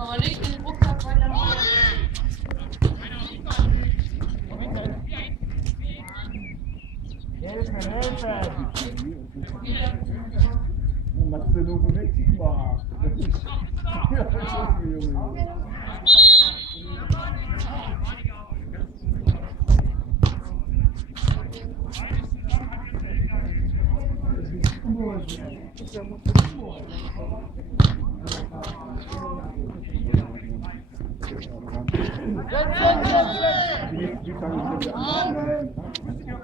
Aber leg den Rucksack weiter runter. Helfen! Was für nur Gewicht war. Ja, das ist Junge.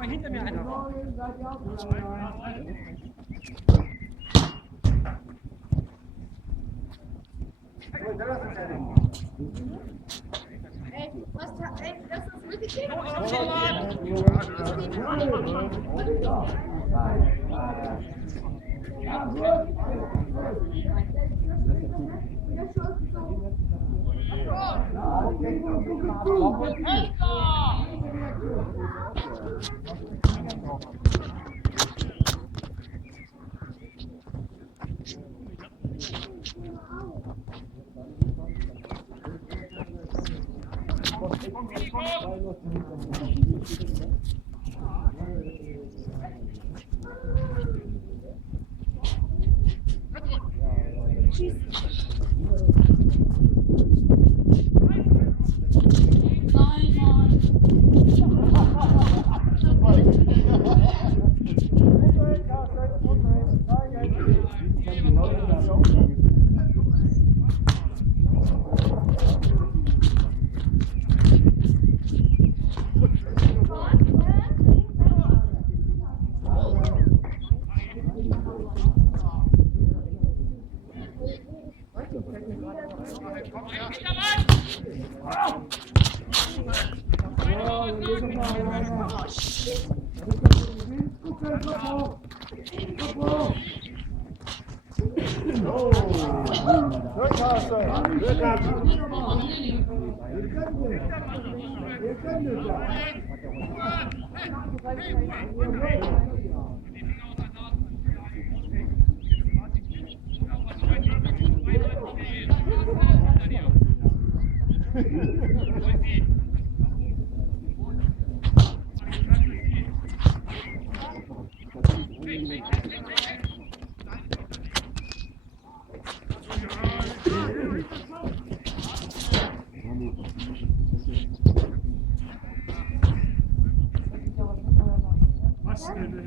Hinter mir einer. Ey, lass uns mitgehen.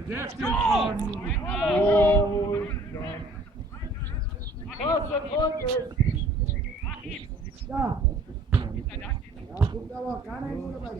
Der steht dran. Ja. Ja, guckt aber keiner hin dabei.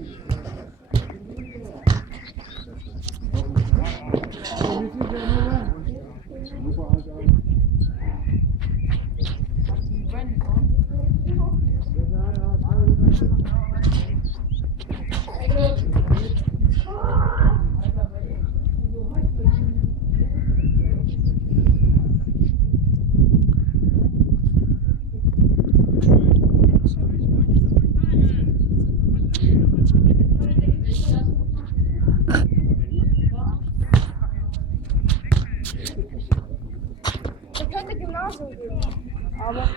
Aber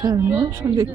Calma, schon weg.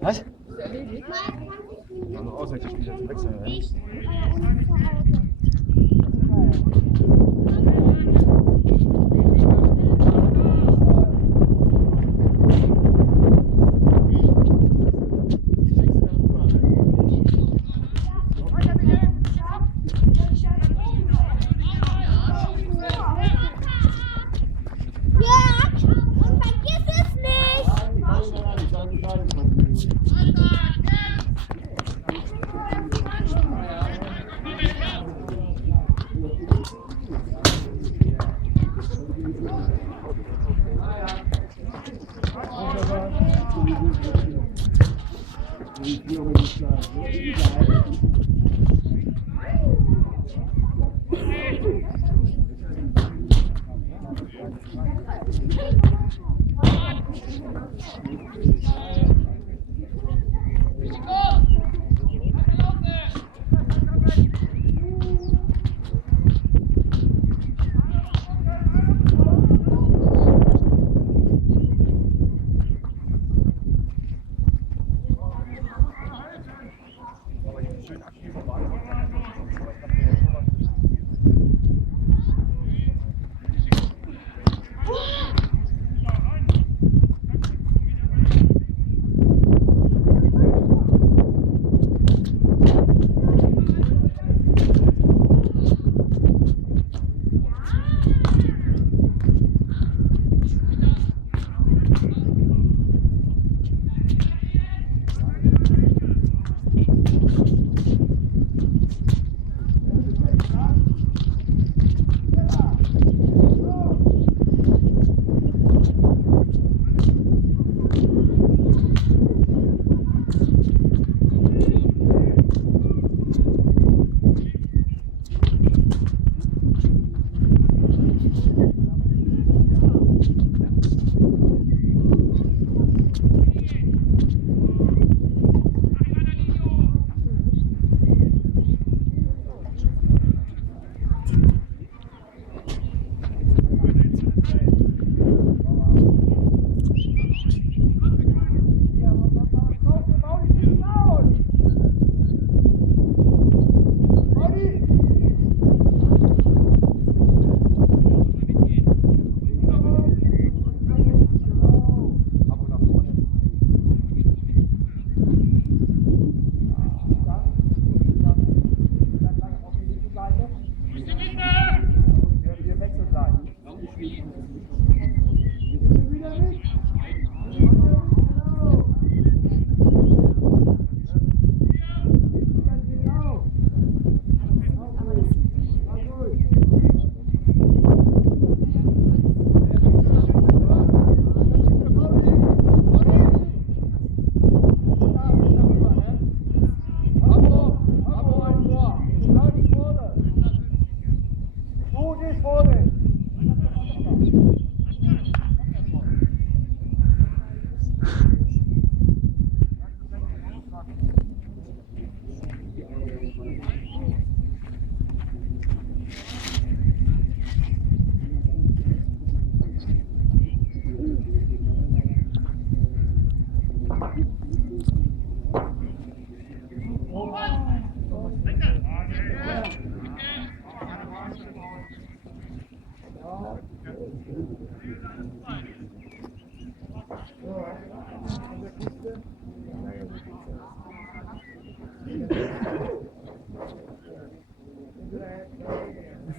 Was? Also Auswechselspieler zu wechseln.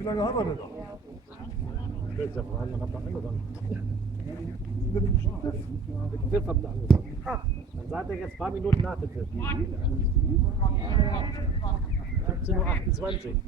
lange haben wir denn noch? Das ist ja vor allem, habt ihr angefangen. Mit dem Stift. Mit dem Pfiff habt ihr angefangen. Dann seid ihr jetzt ein paar Minuten nach dem Pfiff. 15:28 Uhr.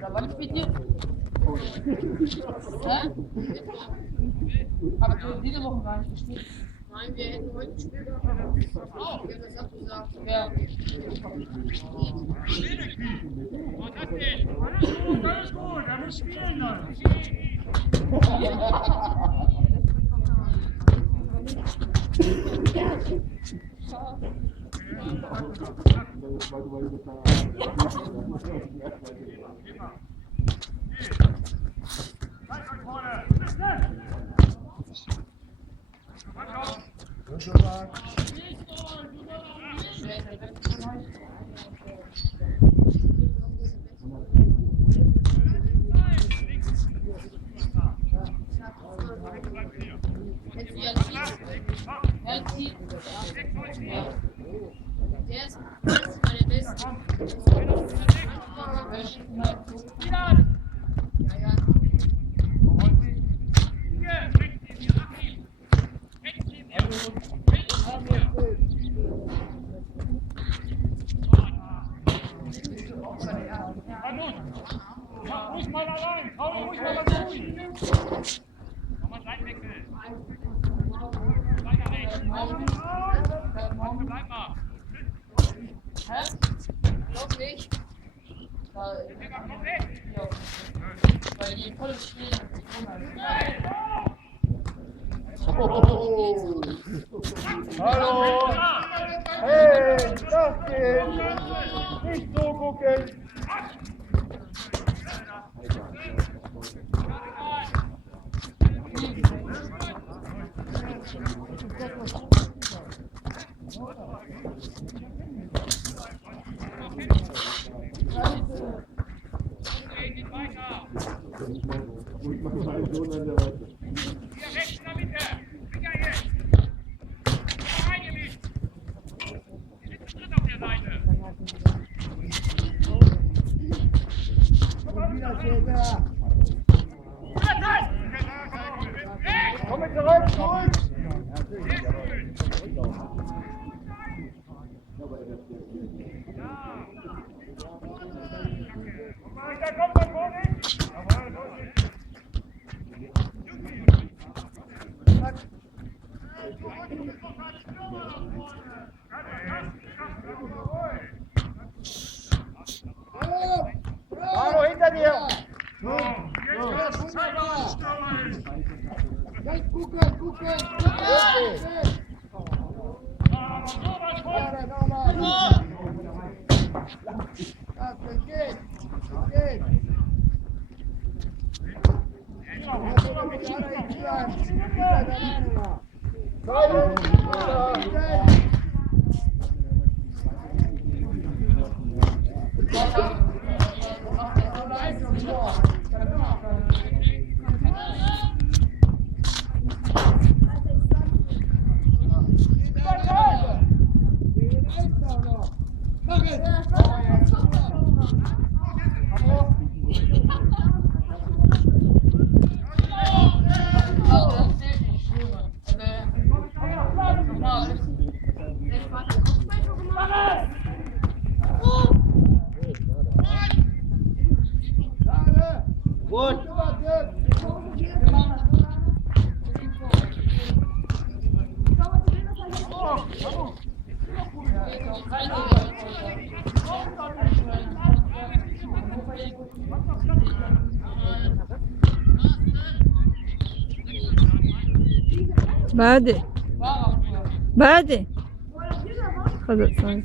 Ja, wann spielt ihr? Hä? Aber du diese Woche gar nicht gespielt. Nein, wir hätten heute gespielt. Oh, ja, das hast du gesagt. Ja. Alles gut, er muss spielen dann. Der ist meine Beste. Ja, ja. Mach ruhig mal allein, trau dir ruhig mal was zu. Nochmal Seitenwechsel. Weiter rechts. Bleib mal. Hä? Noch nicht. Da, Komm weg. ja. Weil die voll spielen. Oh. Hallo! Hey, das geht! Nicht so gucken! Ich mache meinen Sohn an der Seite. Hier rechts in der Mitte. Michael. Ja, reingemischt. Die sind zu dritt auf der Seite. Komm mit zurück, zurück! Da kommt man vor nicht. Hallo, hinter dir! Jetzt gucken, gucken! Gut. بعد بعد خلاص طيب.